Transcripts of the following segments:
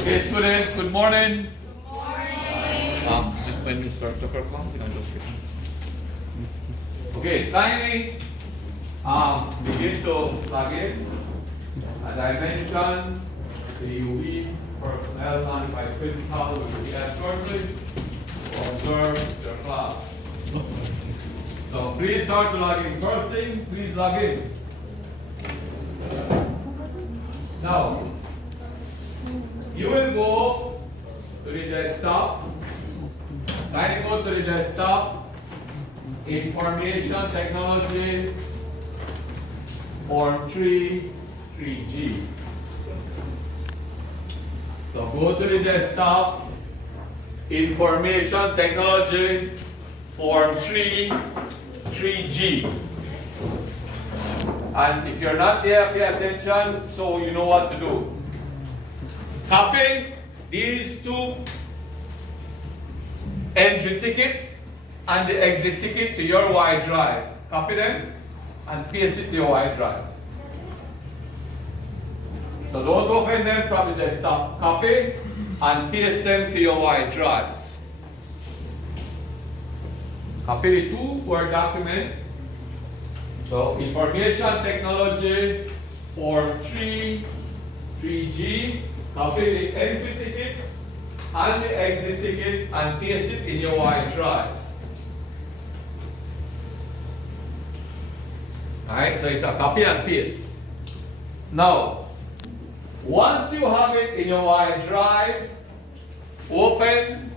Okay, students, good morning. Good morning. When you start to perform, just kidding. Okay, kindly begin to plug in. As I mentioned, the UV personnel on by principal will be here shortly to observe your class. So please start to log in. First thing, please log in. Now, you will go to the desktop. Kindly go to the desktop. Information Technology Form 3G. So go to the desktop. Information Technology Form 3G. And if you're not there, pay attention so you know what to do. Copy these two entry ticket and the exit ticket to your Y drive. Copy them and paste it to your Y drive. So don't open them from the desktop. Copy and paste them to your Y drive. Copy the two Word document. So Information Technology Form 3G. Copy the entry ticket and the exit ticket and paste it in your Y drive. Alright, so it's a copy and paste. Now, once you have it in your Y drive, open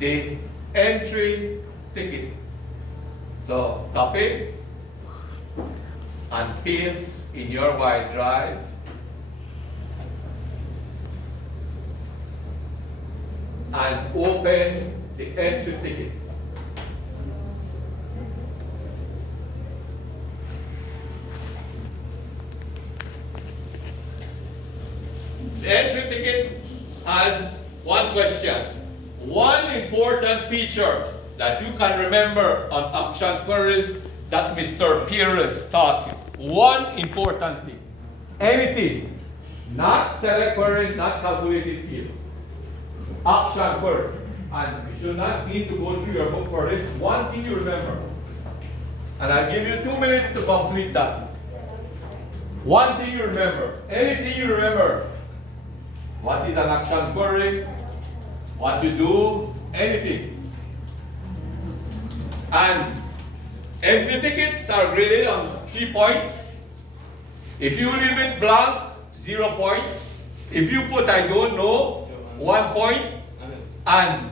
the entry ticket. So copy and paste in your Y drive. And open the entry ticket. The entry ticket has one question. One important feature that you can remember on action queries that Mr. Pierce taught you. One important thing. Anything, not select query, not calculated field. Action query. And you should not need to go through your book for this. One thing you remember. And I'll give you 2 minutes to complete that. One thing you remember. Anything you remember. What is an action query? What you do? Anything. And entry tickets are graded on 3 points. If you leave it blank, 0 point. If you put I don't know, 1 point, and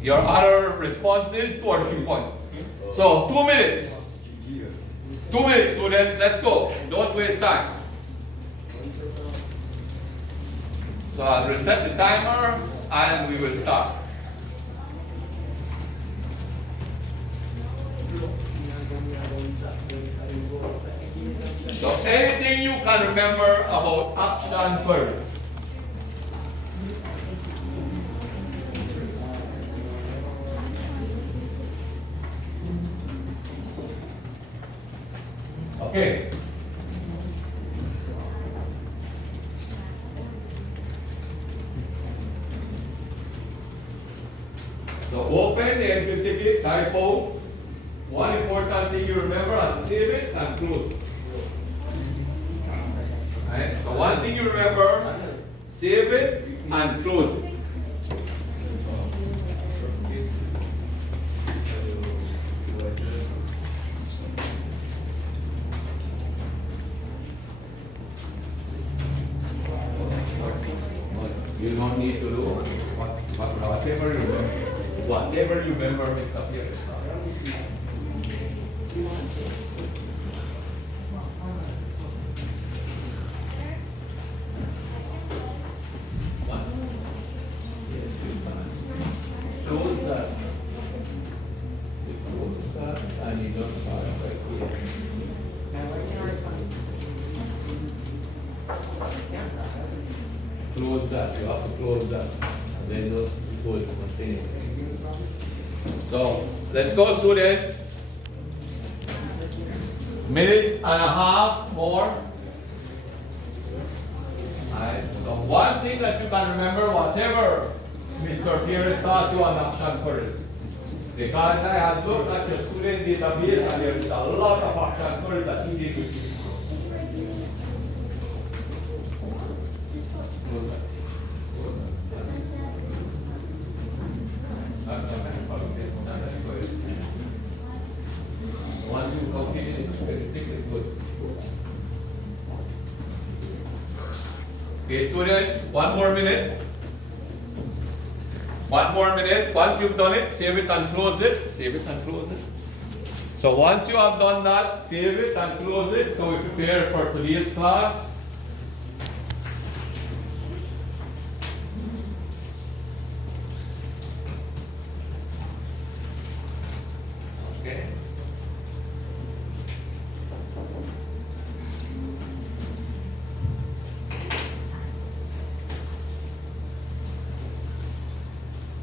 your other responses 2 or 3 points. So 2 minutes. 2 minutes, students. Let's go. Don't waste time. So I'll reset the timer and we will start. So anything you can remember about action queries. Okay. So open the entry ticket, typo. One important thing you remember, and save it and close it. Right? So one thing you remember, save it and close it. Whatever you remember. Whatever you remember, Mr. Pierce. Close that. Close that and you don't start right here. Close that, you have to close that. And then just so it continues. So let's go, students. Minute and a half more. Alright, so one thing that you can remember, whatever Mr. Pierce taught you on action queries. Because I had looked at your student database and there's a lot of action queries that he did with you. Once you complete it, it's very thick and good. Okay, students, one more minute. One more minute. Once you've done it, save it and close it. Save it and close it. So once you have done that, save it and close it. So we prepare for today's class. Okay.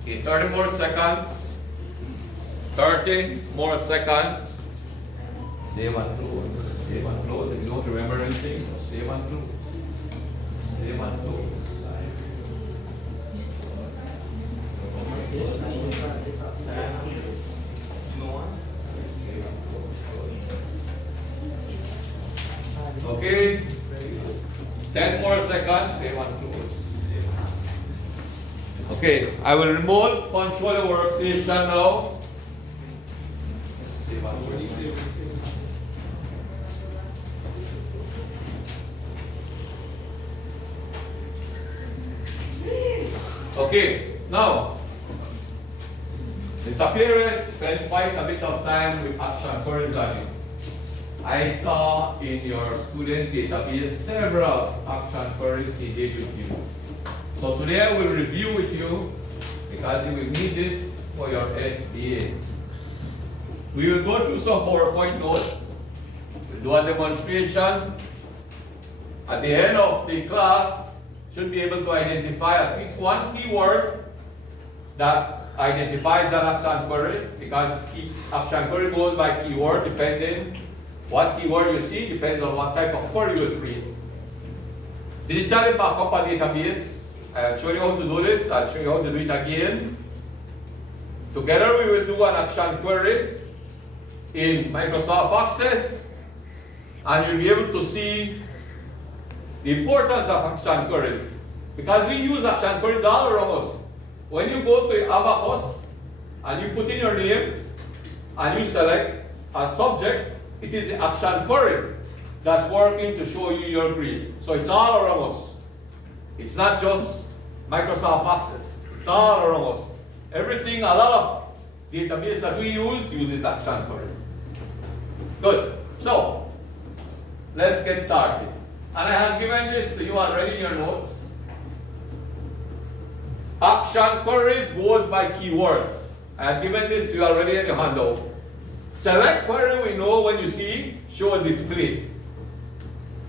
Okay, 30 more seconds. 30 more seconds. Save and close. Save and close. If you don't remember anything, save and close. Save and close. Okay. 10 more seconds. Save and close. Okay, I will remote control the workstation now. Okay, now, Mr. Perez spent quite a bit of time with action queries on it. I saw in your student database several action queries he did with you. So today I will review with you because you will need this for your SBA. We will go through some PowerPoint notes. We'll do a demonstration. At the end of the class, should be able to identify at least one keyword that identifies an action query, because action query goes by keyword depending what keyword you see, depends on what type of query you will create. Digitally back up a database. I'll show you how to do this. I'll show you how to do it again. Together we will do an action query in Microsoft Access, and you'll be able to see the importance of action queries, because we use action queries all around us. When you go to Abacus and you put in your name and you select a subject, it is the action query that's working to show you your grade. So it's all around us. It's not just Microsoft Access. It's all around us. Everything, a lot of database that we use uses action queries. Good. So let's get started. And I have given this to you already in your notes. Action queries goes by keywords. I have given this to you already in your handout. Select query we know when you see show display.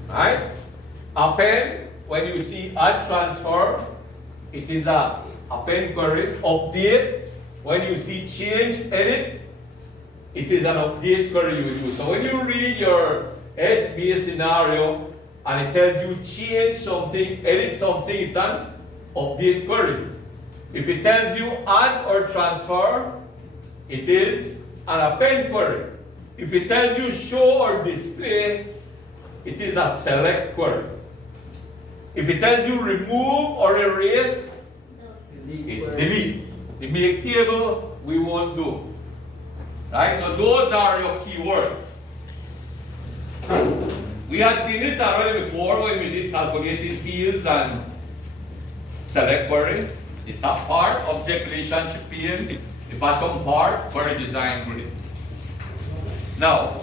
Right? Append, when you see add transfer, it is a append query. Update, when you see change edit, it is an update query you will use. So when you read your SBA scenario and it tells you change something, edit something, it's an update query. If it tells you add or transfer, it is an append query. If it tells you show or display, it is a select query. If it tells you remove or erase, it's delete. The make table we won't do. Right? So those are your keywords. We had seen this already before when we did calculated fields and select query. The top part, object relationship pane. The bottom part, query design grid. Now,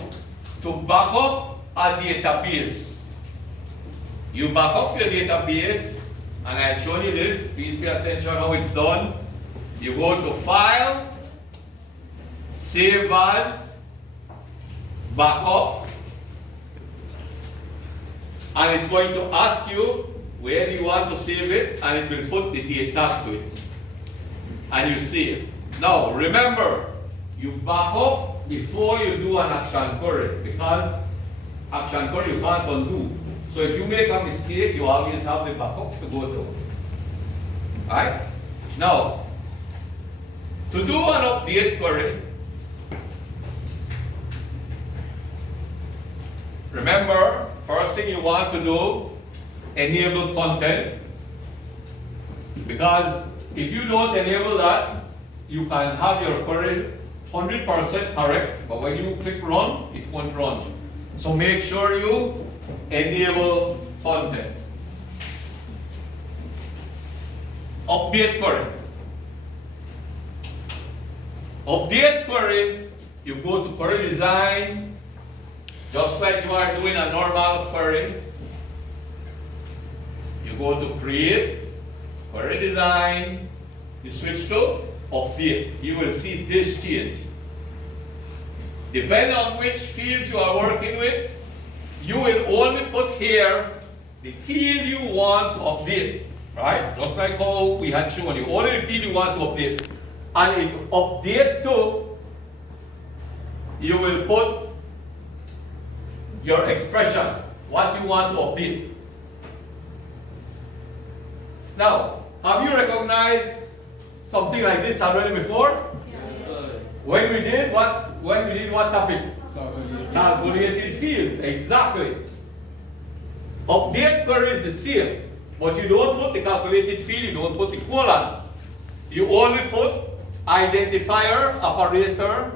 to back up a database, you back up your database, and I'll show you this. Please pay attention how it's done. You go to File, Save As, Backup, and it's going to ask you where you want to save it, and it will put the date tag to it. And you save. Now, remember, you back up before you do an action query, because action query you can't undo. So if you make a mistake, you always have the backup to go to. Alright? Now, to do an update query, remember, first thing you want to do, enable content. Because if you don't enable that, you can have your query 100% correct, but when you click run, it won't run. So make sure you enable content. Update query. Update query, you go to query design, just like you are doing a normal query. You go to create, query design, you switch to update. You will see this change. Depending on which fields you are working with, you will only put here the field you want to update. Right? Just like how we had shown you. Only the field you want to update. And in update to, you will put your expression, what you want to update. Now, have you recognized something like this already before? Yes. When we did what topic? Calculated fields, exactly. Update query is the same, but you don't put the calculated field, you don't put the colon. You only put identifier, operator,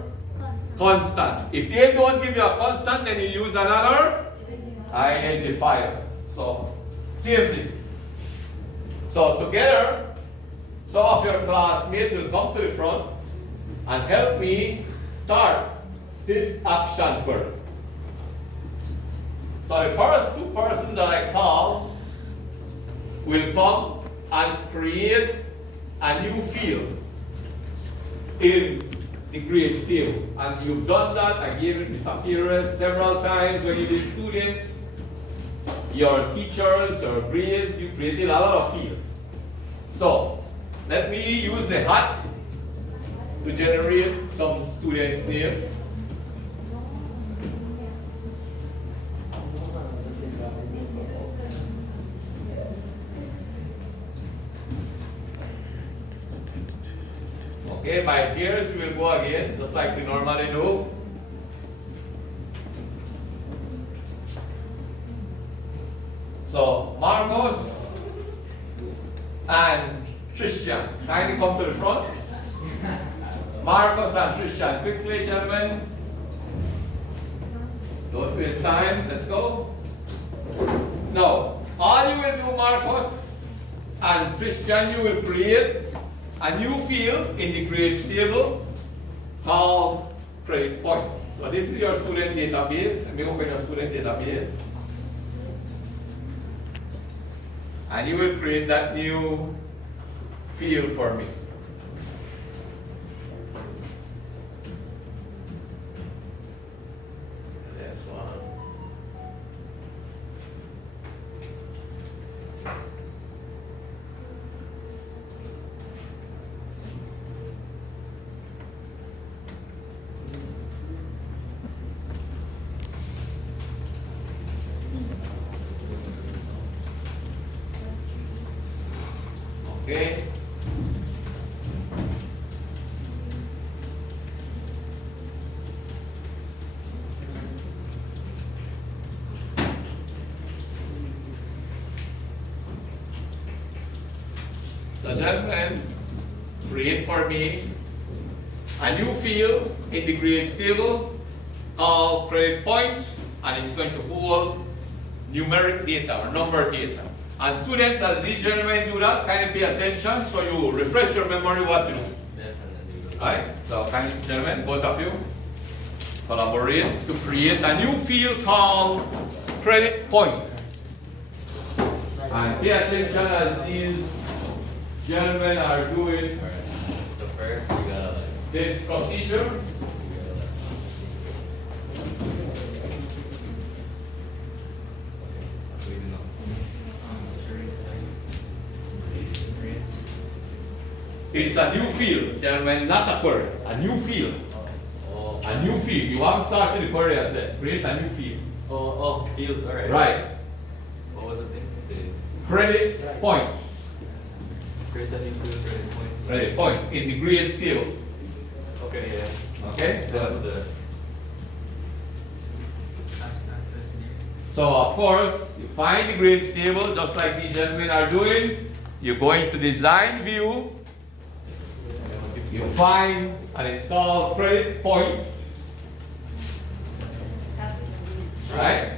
constant. If they don't give you a constant, then you use another identifier. So, same thing. So together, some of your classmates will come to the front and help me start this action query. So the first two persons that I call will come and create a new field in the grades table. And you've done that. I gave it Mr. Perez several times when you did students, your teachers, your grades, you created a lot of fields. So let me use the hat to generate some students' name. Okay, by pairs we will go again, just like we normally do. So Marcos and Tristan, kindly come to the front. Marcos and Tristan, quickly, gentlemen. Don't waste time. Let's go. Now, all you will do, Marcos and Tristan, you will create a new field in the grades table called credit points. So this is your student database. Let me open your student database. And you will create that new field for me. This one. Okay. So gentlemen, create for me a new field in the grades table called credit points, and it's going to hold numeric data or number data. And students, as these gentlemen do that, kind of pay attention so you refresh your memory what to do. Right? So, kind of gentlemen, both of you, collaborate to create a new field called credit points. And pay attention as these gentlemen are doing So first, you gotta like, this procedure. It's a new field, gentlemen, not a query. A new field. Oh, A new field. You haven't started the query as yet. Create a new field. oh, fields, alright. Right. What was the thing? Credit points. Create a new field, credit points. Credit point in the grades table. Okay, yeah. Okay? The So of course, you find the grades table just like these gentlemen are doing. You go into design view. You find and install credit points. Right?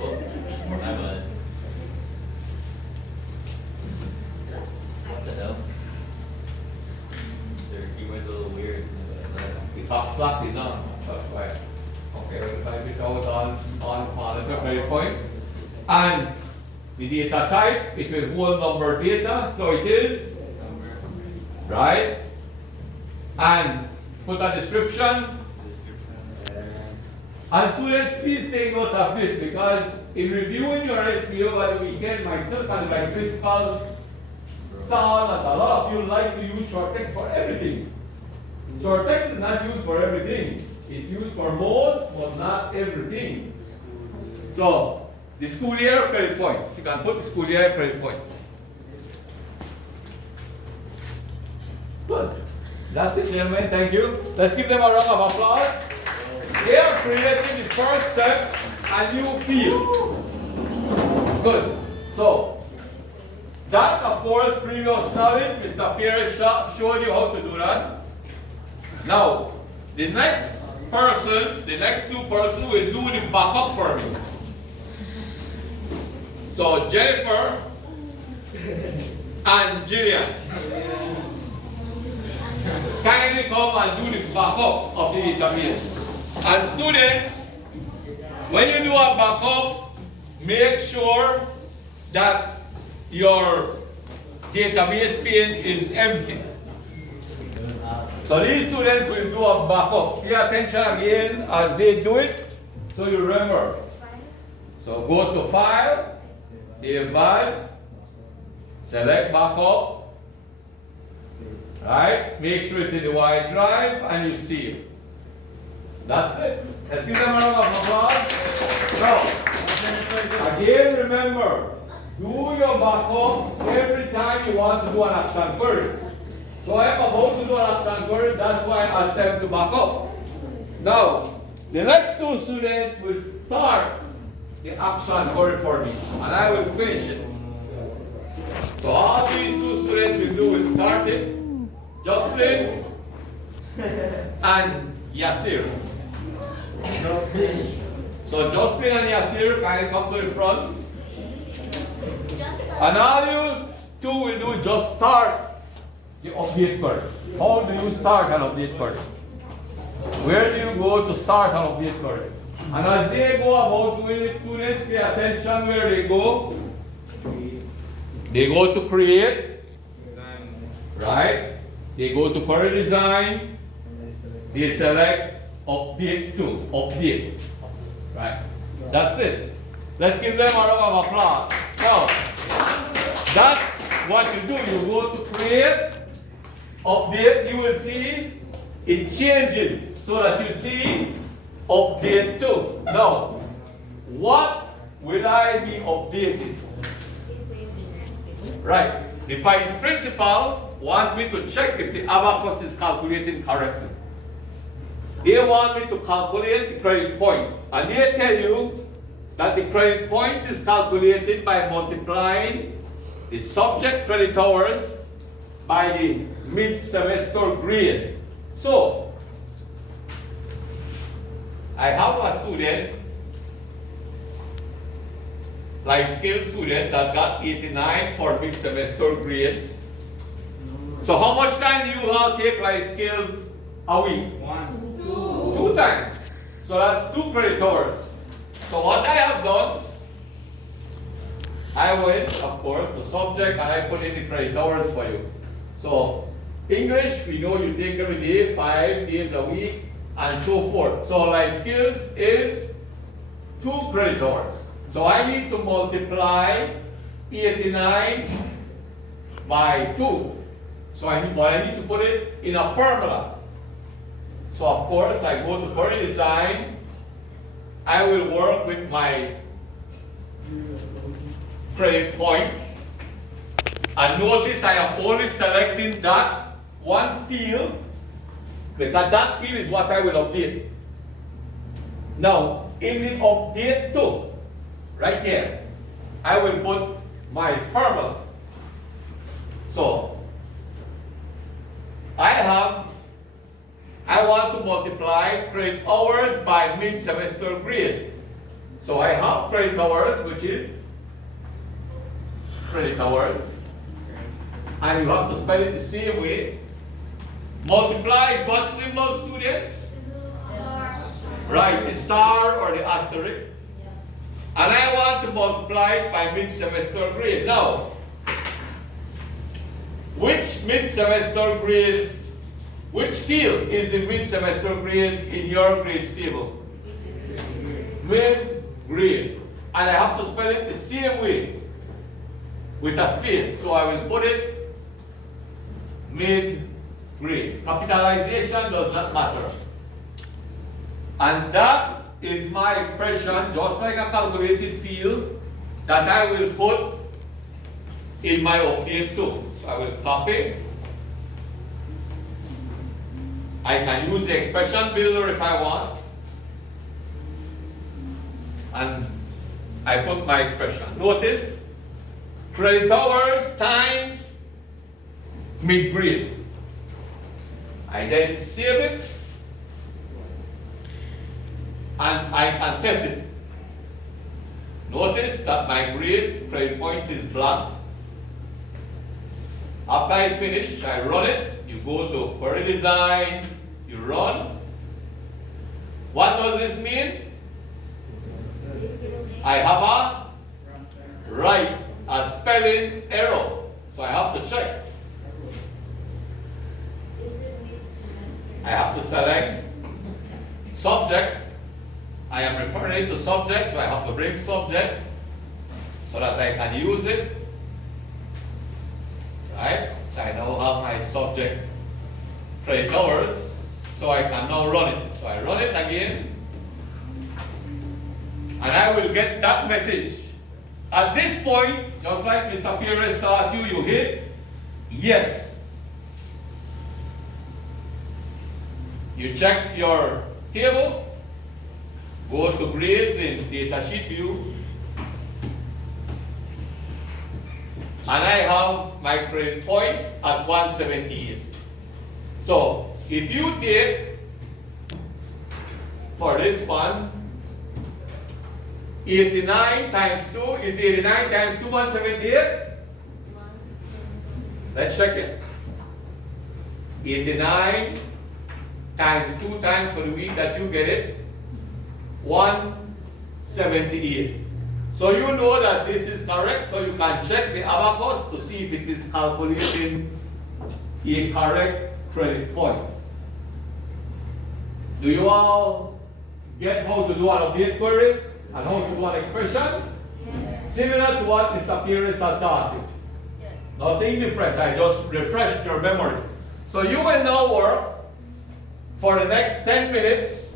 oh, my bad. What the hell? Their keyboard's a little weird. The top slot is on. That's why. Okay, we'll type it out on monitor credit point. And the data type, it will hold number data, so it is, right? And put a description. And students, please take note of this because in reviewing your SP over the weekend, myself and my principal saw that a lot of you like to use short text for everything. Short text is not used for everything. It's used for most, but not everything. So, the school year credit points. You can put the school year credit points. Good. That's it, gentlemen. Thank you. Let's give them a round of applause. They are creating the first step, a new field. Good. So, that, of course, previous knowledge, Mr. Pierre showed you how to do that. Now, the next two persons will do the backup for me. So, Jennifer and Jillian, kindly come and do the backup of the database. And students, when you do a backup, make sure that your database pane is empty. So these students will do a backup. Pay attention again as they do it, so you remember. So go to File, Save As, select Backup, right? Make sure it's in the Y drive and you save. That's it. Let's give them a round of applause. So, again remember, do your backup every time you want to do an action query. So I'm about to do an action query, that's why I asked them to back up. Now, the next two students will start the action query for me, and I will finish it. So all these two students will do will start it. Jocelyn and Yasir. So Jocelyn and Yasir can come to the front. And all you two will do is just start the update query. How do you start an update query? Where do you go to start an update query? And as they go about doing it, students, pay attention where they go. They go to create, right? They go to query design. They select update to update, right? That's it. Let's give them a round of applause. So, that's what you do. You go to create, update, you will see it changes so that you see update to. Now, what will I be updating? Right. The vice principal wants me to check if the abacus is calculating correctly. They want me to calculate the credit points. And they tell you that the credit points is calculated by multiplying the subject credit hours by the mid-semester grade. So, I have a student life skills student that got 89 for mid-semester grade. So how much time do you all take life skills a week? 2 times. So that's 2 credit hours. So what I have done, I went, of course, to subject and I put in the credit hours for you. So English, we know you take every day, 5 days a week, and so forth. So life skills is 2 credit hours. So I need to multiply 89 by 2. So I need to put it in a formula. So of course I go to Query Design. I will work with my credit points. And notice I am only selecting that one field because that field is what I will update. Now, in the update too, right here, I will put my formula. So, I want to multiply credit hours by mid-semester grade. So I have credit hours, which is credit hours. And you have to spell it the same way. Multiply is what symbol, students? Right, the star or the asterisk. And I want to multiply it by mid-semester grade. Now, which mid-semester grade, which field is the mid-semester grade in your grades table? Mid-grade. And I have to spell it the same way, with a space. So I will put it mid-grade. Capitalization does not matter. And that is my expression, just like a calculated field, that I will put in my update too. So I will copy. I can use the expression builder if I want. And I put my expression. Notice, credit hours times mid-grade. I then save it. And I can test it. Notice that my grade credit points is blank. After I finish, I run it. You go to Query Design, you run. What does this mean? I have a spelling error. So I have to check. I have to select subject. I am referring to subject, so I have to bring subject so that I can use it. Right? I now have my subject credit hours, so I can now run it. So I run it again, and I will get that message. At this point, just like Mr. Pierre taught you, you hit yes. You check your table. Go to grades in datasheet view, and I have my credit points at 178. So if you take, for this one, 89 times 2 is 89 times 2 178. Let's check it. 89 times 2 times for the week that you get it. 178. So you know that this is correct, so you can check the abacus to see if it is calculating a correct credit point. Do you all get how to do an update query and how to do an expression? Yes. Similar to what Mr. Pierce had taught you. Yes. Nothing different, I just refreshed your memory. So you will now work for the next 10 minutes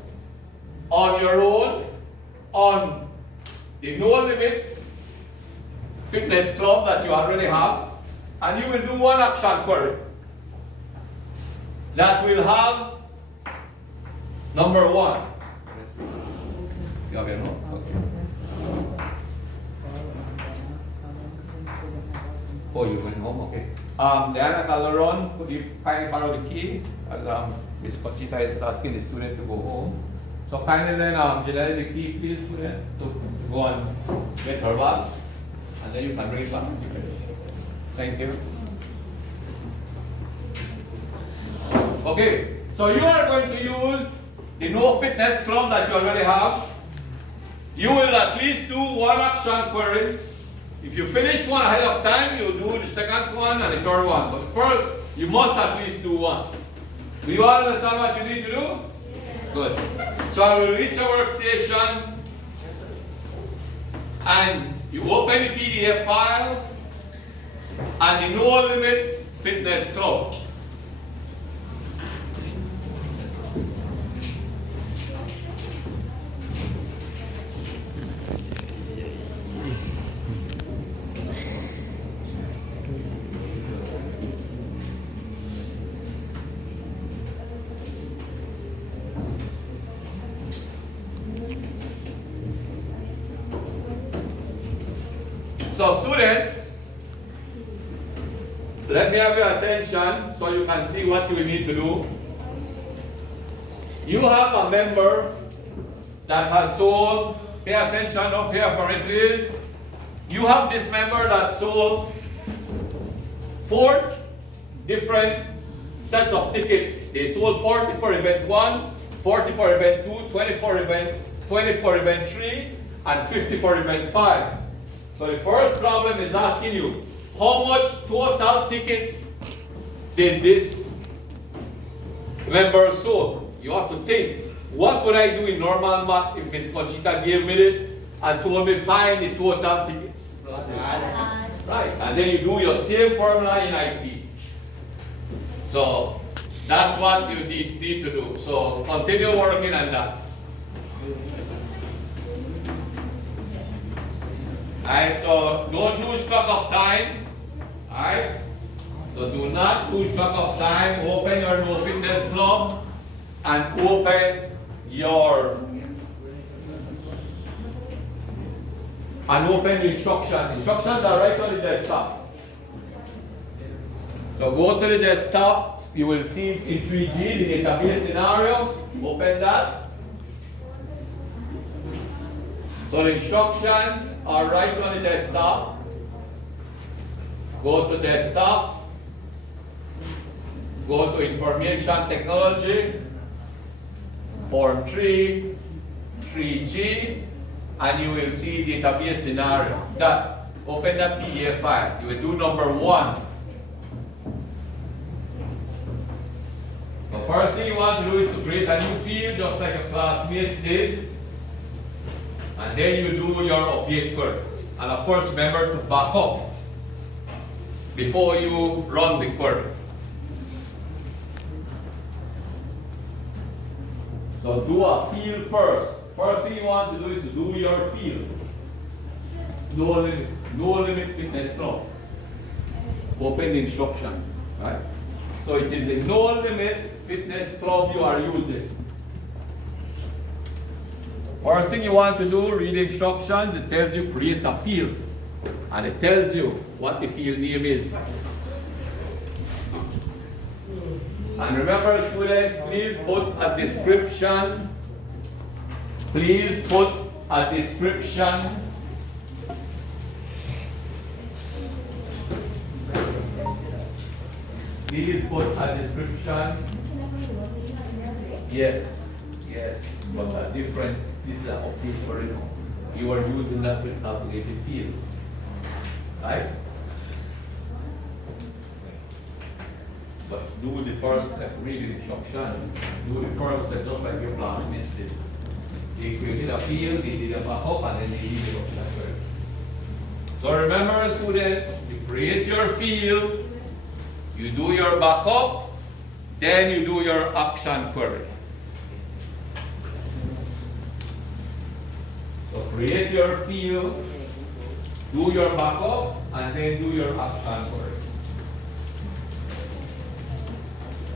on your own, on the no limit fitness club that you already have, and you will do one action query that will have number 1. You have your note? Okay. Oh, you went home? Okay. Diana Calderon, could you kindly borrow the key as Ms. Conchita is asking the student to go home. So kindly then, Janelle, the key please, student, to go and get her back. and then you can bring it back. Thank you. Okay, so you are going to use the no fitness club that you already have. You will at least do one action query. If you finish one ahead of time, you do the second one and the third one. But first, you must at least do one. Do you all understand what you need to do? Yeah. Good. So I will release your workstation and you open the PDF file and the no limit fitness club. So students, let me have your attention so you can see what you need to do. You have a member that has sold, pay attention up here for it please. You have this member that sold 4 different sets of tickets. They sold 40 for event 1, 40 for event 2, 20 for event 3, and 50 for event 5. So the first problem is asking you, how much total tickets did this member sold? You have to think, what would I do in normal math if Miss Conchita gave me this and told me find the total tickets? Right, and then you do your same formula in IT. So that's what you need to do. So continue working on that. Alright, so don't lose track of time. Alright? So do not lose track of time. Open your no fitness club and open your instructions. Instructions are right on the desktop. So go to the desktop, you will see in 3G the database scenario. Open that. So the instructions are right on the desktop. Go to desktop. Go to information technology. Form 3, 3G, and you will see database scenario. That. Open that PDF file. You will do number 1. The first thing you want to do is to create a new field, just like your classmates did. And then you do your update query. And of course, remember to back up before you run the query. So do a field first. First thing you want to do is to do your field. No limit fitness club. Open the instruction. Right? So it is the no limit fitness club you are using. First thing you want to do, read the instructions. It tells you create a field. And it tells you what the field name is. And remember students, please put a description. Please put a description. Please put a description. Yes, but a different, this is an update original. You are using that with calculated fields. Right? But do the first step, read the instruction. Do the first step just like your classmates did. They created a field, they did a backup, and then they did it up that way. So remember students, you create your field, you do your backup, then you do your action query. So create your field, do your backup, and then do your action query.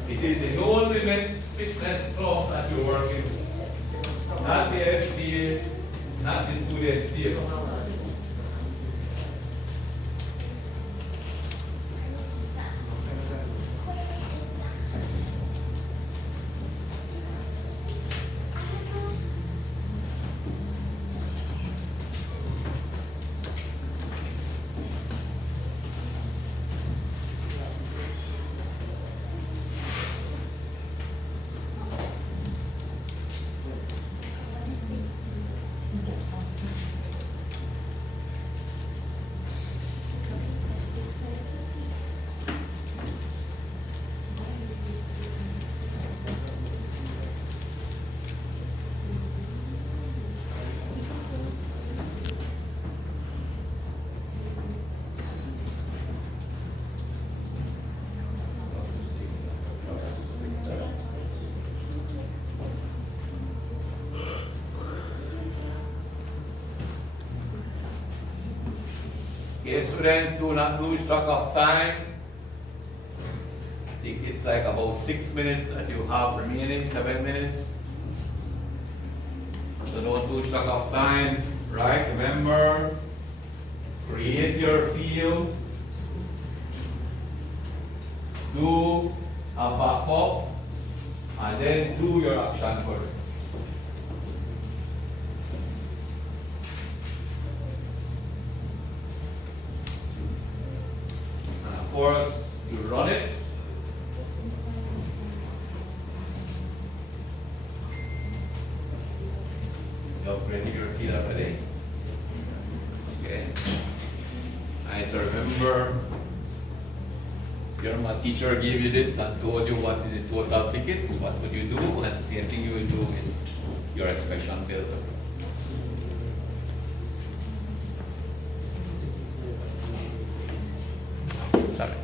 It is the no limit fitness club that you're working with. Not the SBA, not the students here. Okay, students, do not lose track of time. I think it's like about 6 minutes that you have remaining, 7 minutes. So don't lose track of time, right? Remember, create your field. Do a backup, and then do your action query. And of course, you run it. You upgraded your field already. Okay. Alright, so remember, your math teacher gave you this and told you what is the total tickets, what would you do, and the same thing you will do in your expression builder. Sorry.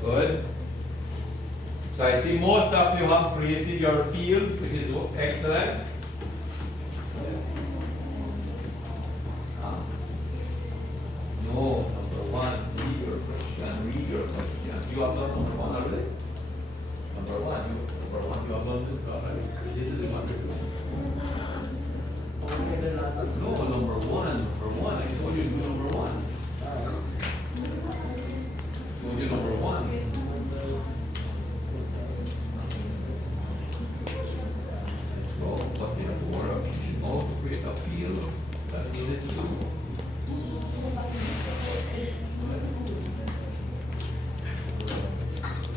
Good. So I see most of you have created your field, which is excellent. No, number one, read your question. You have done number one already? Number one, you have done this already. This is the number two. No, number one. I told you to do number one. Told you number one. Let's go. What we have to work. How to create a field. That's easy to do.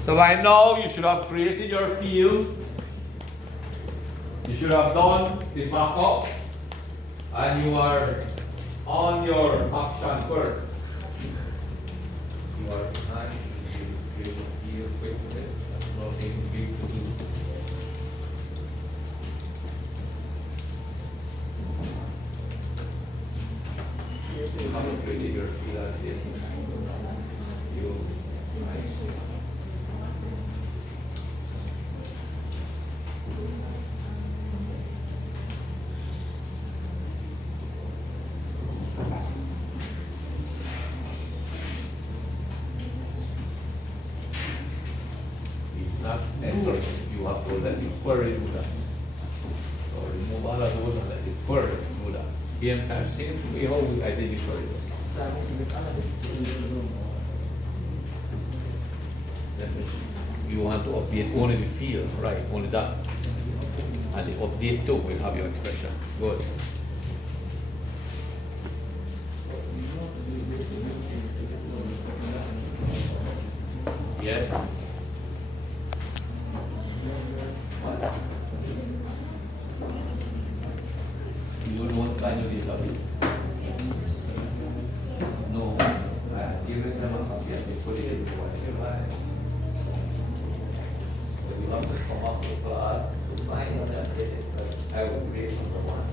So by now you should have created your field. You should have done the backup, and you are on your action query. You are trying to create a field quickly. That's nothing big to do. You haven't created your field as yet. Nice. Not enter. You have to let the query do that. So remove all of those and let the query do that. Same time, same way how I did the query. You want to update only the field, right? Only that. And the update too will have your expression. Good. Yes. You don't want kind of database. No. Give them a copy and they put it in what you like. So you have to come up with class to find that data. But I will create number one.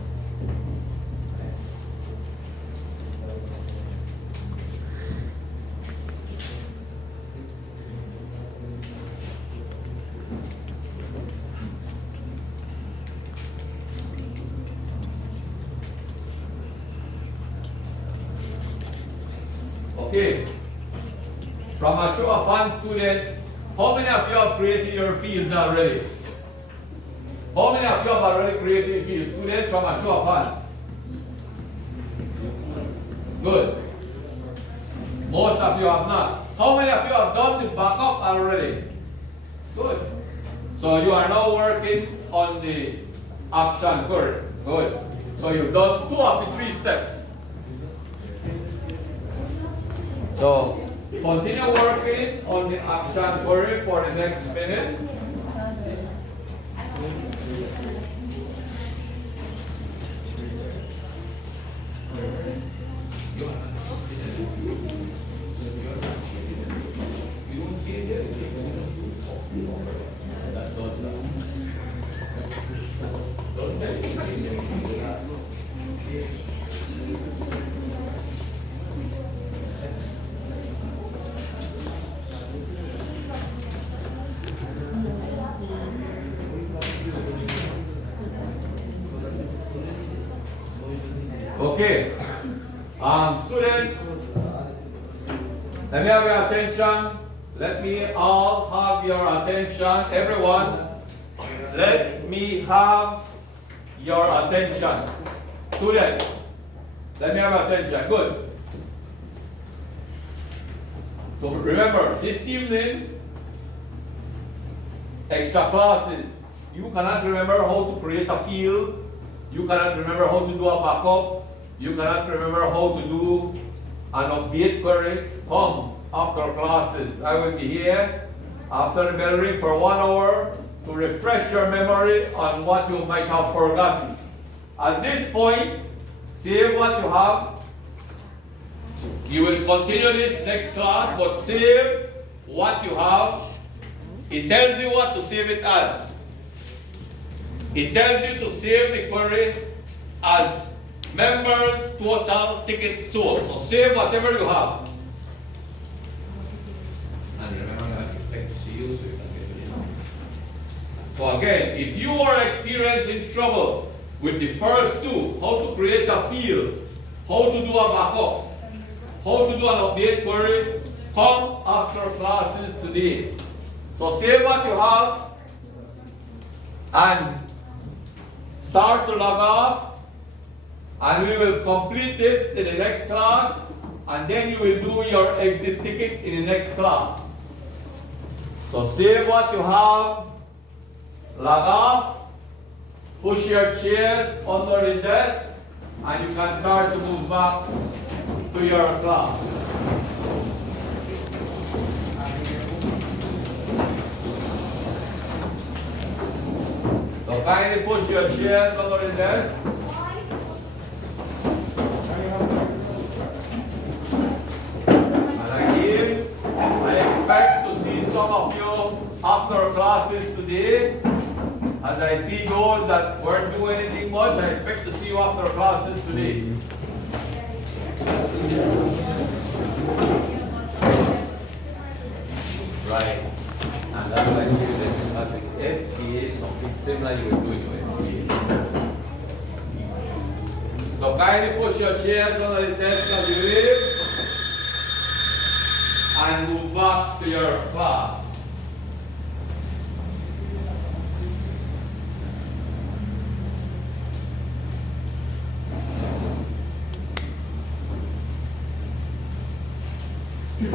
Okay. From a show of hands, students, how many of you have created your fields already? How many of you have already created fields? Students, from a show of hands. Good. Most of you have not. How many of you have done the backup already? Good. So you are now working on the action query. Good. So you've done 2 of the 3 steps. So continue working on the action query for the next minute. Okay. Students, let me have your attention. Let me all have your attention. Everyone, let me have your attention. Students, let me have your attention. Good. So remember, this evening, extra classes. You cannot remember how to create a field. You cannot remember how to do a backup. You cannot remember how to do an update query. Come after classes. I will be here after the bell ring for 1 hour to refresh your memory on what you might have forgotten. At this point, save what you have. You will continue this next class, but save what you have. It tells you what to save it as. It tells you to save the query as members total tickets sold. So save whatever you have. And remember, I expect to see you so you can get it. So again, if you are experiencing trouble with the first two, how to create a field, how to do a backup, how to do an update query, come after classes today. So save what you have and start to log off, and we will complete this in the next class, and then you will do your exit ticket in the next class. So save what you have, log off, push your chairs under the desk, and you can start to move back to your class. So kindly push your chairs under the desk. And again, I expect to see some of you after classes today. As I see those that weren't doing anything much, I expect to see you after classes today. Right. And that's why you use this as the SPA, something similar you will do in your SPA. So kindly push your chairs under the desk as you leave and move back to your class.